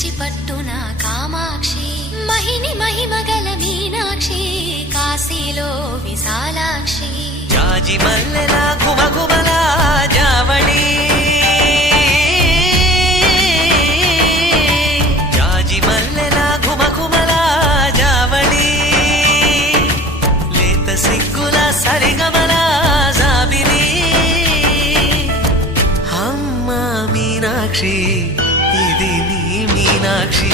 కంచి పట్టున కామాక్షి మహిని మహిమగల మీనాక్షి కాశీలో విశాలాక్షి జాజి మల్లెల గుమగుమల జావళి జాజి మల్లెల గుమగుమల జావళి లేత సిగ్గుల సరిగమల జాబిలి అమ్మ మీనాక్షి ఇది నీ మీనాక్షి